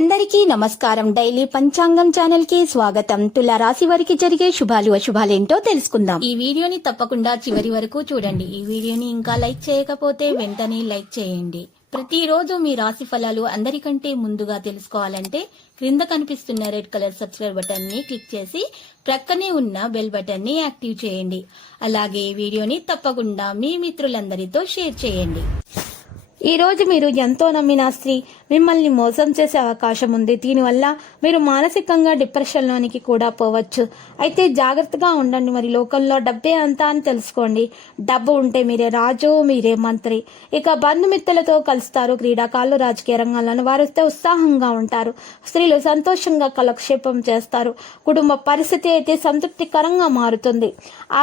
అందరికీ నమస్కారం. డైలీ పంచాంగం ఛానల్ కి స్వాగతం. తుల రాశి వారికి జరిగే శుభాలు అశుభాలేంటో తెలుసుకుందాం. ఈ వీడియోని తప్పకుండా చివరి వరకు చూడండి. ఈ వీడియోని ఇంకా లైక్ చేయకపోతే వెంటనే లైక్ చేయండి. ప్రతిరోజు మీ రాశి ఫలాలు అందరికంటే ముందుగా తెలుసుకోవాలంటే క్రింద కనిపిస్తున్న రెడ్ కలర్ సబ్స్క్రైబ్ బటన్ ని క్లిక్ చేసి ప్రక్కనే ఉన్న బెల్ బటన్ ని యాక్టివ్ చేయండి. అలాగే ఈ వీడియోని తప్పకుండా మీ మిత్రులందరితో షేర్ చేయండి. ఈ రోజు మీరు ఎంతో నమ్మిన స్త్రీ మిమ్మల్ని మోసం చేసే అవకాశం ఉంది. దీనివల్ల మీరు మానసికంగా డిప్రెషన్లోనికి కూడా పోవచ్చు. అయితే జాగ్రత్తగా ఉండండి. మరి లోకంలో డబ్బే అంతా అని తెలుసుకోండి. డబ్బు ఉంటే మీరే రాజు, మీరే మంత్రి. ఇక బంధుమిత్రులతో కలుస్తారు. క్రీడాకారులు, రాజకీయ రంగాలను వారితో ఉత్సాహంగా ఉంటారు. స్త్రీలు సంతోషంగా కాలక్షేపం చేస్తారు. కుటుంబ పరిస్థితి అయితే సంతృప్తికరంగా మారుతుంది.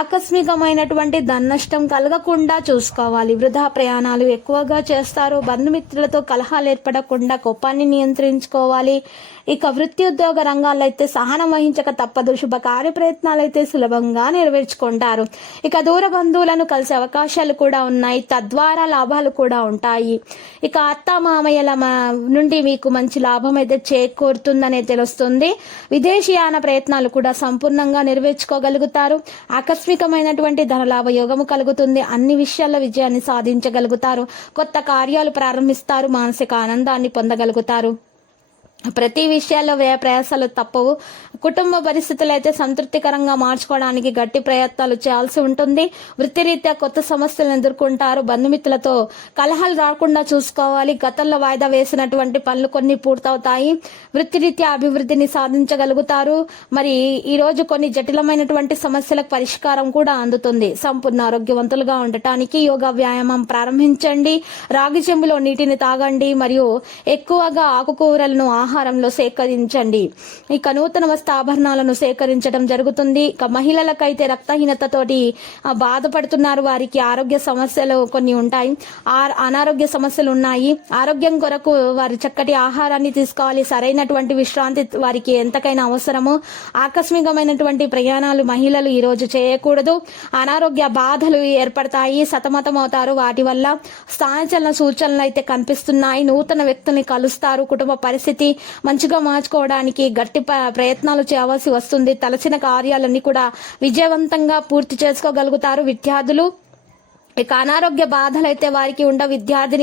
ఆకస్మికమైనటువంటి ధన నష్టం కలగకుండా చూసుకోవాలి. వృధా ప్రయాణాలు ఎక్కువగా చేస్తారు. బంధుమిత్రులతో కలహాలు ఏర్పడకుండా కోపాన్ని నియంత్రించుకోవాలి. ఇక వృత్తి ఉద్యోగ రంగాల్లో అయితే సహనం వహించక తప్పదు. శుభ కార్య ప్రయత్నాలు అయితే సులభంగా నెరవేర్చుకుంటారు. ఇక దూర బంధువులను కలిసే అవకాశాలు కూడా ఉన్నాయి. తద్వారా లాభాలు కూడా ఉంటాయి. ఇక అత్త మామయ్యల నుండి మీకు మంచి లాభం అయితే చేకూరుతుందనే తెలుస్తుంది. విదేశీయాన ప్రయత్నాలు కూడా సంపూర్ణంగా నెరవేర్చుకోగలుగుతారు. ఆకస్మికమైనటువంటి ధనలాభ యోగము కలుగుతుంది. అన్ని విషయాల్లో విజయాన్ని సాధించగలుగుతారు. కొత్త కార్యాలు ప్రారంభిస్తారు. మానసిక ఆనందాన్ని పొందగలుగుతారు. ప్రతి విషయాల్లో వ్యయ ప్రయాసాలు తప్పవు. కుటుంబ పరిస్థితులు అయితే సంతృప్తికరంగా మార్చుకోవడానికి గట్టి ప్రయత్నాలు చేయాల్సి ఉంటుంది. వృత్తిరీత్యా కొత్త సమస్యలను ఎదుర్కొంటారు. బంధుమిత్రులతో కలహాలు రాకుండా చూసుకోవాలి. గతంలో వాయిదా వేసినటువంటి పనులు కొన్ని పూర్తవుతాయి. వృత్తిరీత్యా అభివృద్ధిని సాధించగలుగుతారు. మరి ఈ రోజు కొన్ని జటిలమైనటువంటి సమస్యలకు పరిష్కారం కూడా అందుతుంది. సంపూర్ణ ఆరోగ్యవంతులుగా ఉండటానికి యోగా వ్యాయామం ప్రారంభించండి. రాగి చెంబులో నీటిని తాగండి. మరియు ఎక్కువగా ఆకుకూరలను ఆహారంలో సేకరించండి. ఇక నూతన వస్త్రాభరణాలను సేకరించడం జరుగుతుంది. ఇక మహిళలకైతే రక్తహీనతతోటి బాధపడుతున్నారు. వారికి ఆరోగ్య సమస్యలు కొన్ని ఉంటాయి. అనారోగ్య సమస్యలు ఉన్నాయి. ఆరోగ్యం కొరకు వారి చక్కటి ఆహారాన్ని తీసుకోవాలి. సరైనటువంటి విశ్రాంతి వారికి ఎంతకైనా అవసరము. ఆకస్మికమైనటువంటి ప్రయాణాలు మహిళలు ఈ రోజు చేయకూడదు. అనారోగ్య బాధలు ఏర్పడతాయి. సతమతం అవుతారు. వాటి వల్ల స్థానచలన సూచనలు అయితే కనిపిస్తున్నాయి. నూతన వ్యక్తుల్ని కలుస్తారు. కుటుంబ పరిస్థితి మంచిగా మార్చుకోవడానికి గట్టి ప్రయత్నాలు చేయవలసి వస్తుంది. తలచిన కార్యాలన్నీ కూడా విజయవంతంగా పూర్తి చేసుకోగలుగుతారు విద్యార్థులు. ఇక అనారోగ్య బాధలు అయితే వారికి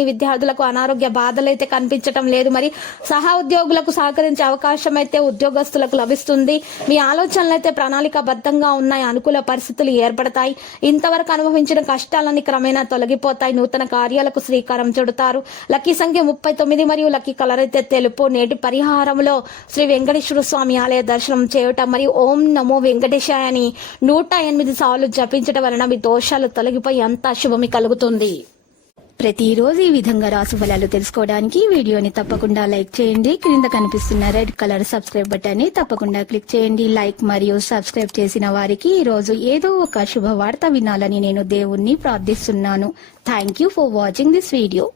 విద్యార్థులకు అనారోగ్య బాధలు అయితే కనిపించటం లేదు. మరి సహా ఉద్యోగులకు సహకరించే అవకాశం అయితే ఉద్యోగస్తులకు లభిస్తుంది. మీ ఆలోచనలు అయితే ప్రణాళికాబద్ధంగా ఉన్నాయి. అనుకూల పరిస్థితులు ఏర్పడతాయి. ఇంతవరకు అనుభవించిన కష్టాలన్నీ క్రమేణా తొలగిపోతాయి. నూతన కార్యాలకు శ్రీకారం చుడతారు. లక్కీ సంఖ్య 39 మరియు లక్కీ కలర్ అయితే తెలుపు. నేటి పరిహారంలో శ్రీ వెంకటేశ్వర స్వామి ఆలయ దర్శనం చేయటం మరియు ఓం నమో వెంకటేశాయ అని 108 సార్లు జపించడం వలన మీ దోషాలు తొలగిపోయి అంతా శుభమి కలుగుతుంది. ప్రతిరోజు ఈ విధంగా రాశి ఫలాలు తెలుసుకోవడానికి వీడియోని తప్పకుండా లైక్ చేయండి. క్రింద కనిపిస్తున్న రెడ్ కలర్ సబ్స్క్రైబ్ బటన్ ని తప్పకుండా క్లిక్ చేయండి. లైక్ మరియు సబ్స్క్రైబ్ చేసిన వారికి ఈ రోజు ఏదో ఒక శుభవార్త వినాలని నేను దేవుణ్ణి ప్రార్థిస్తున్నాను. Thank you for watching this video.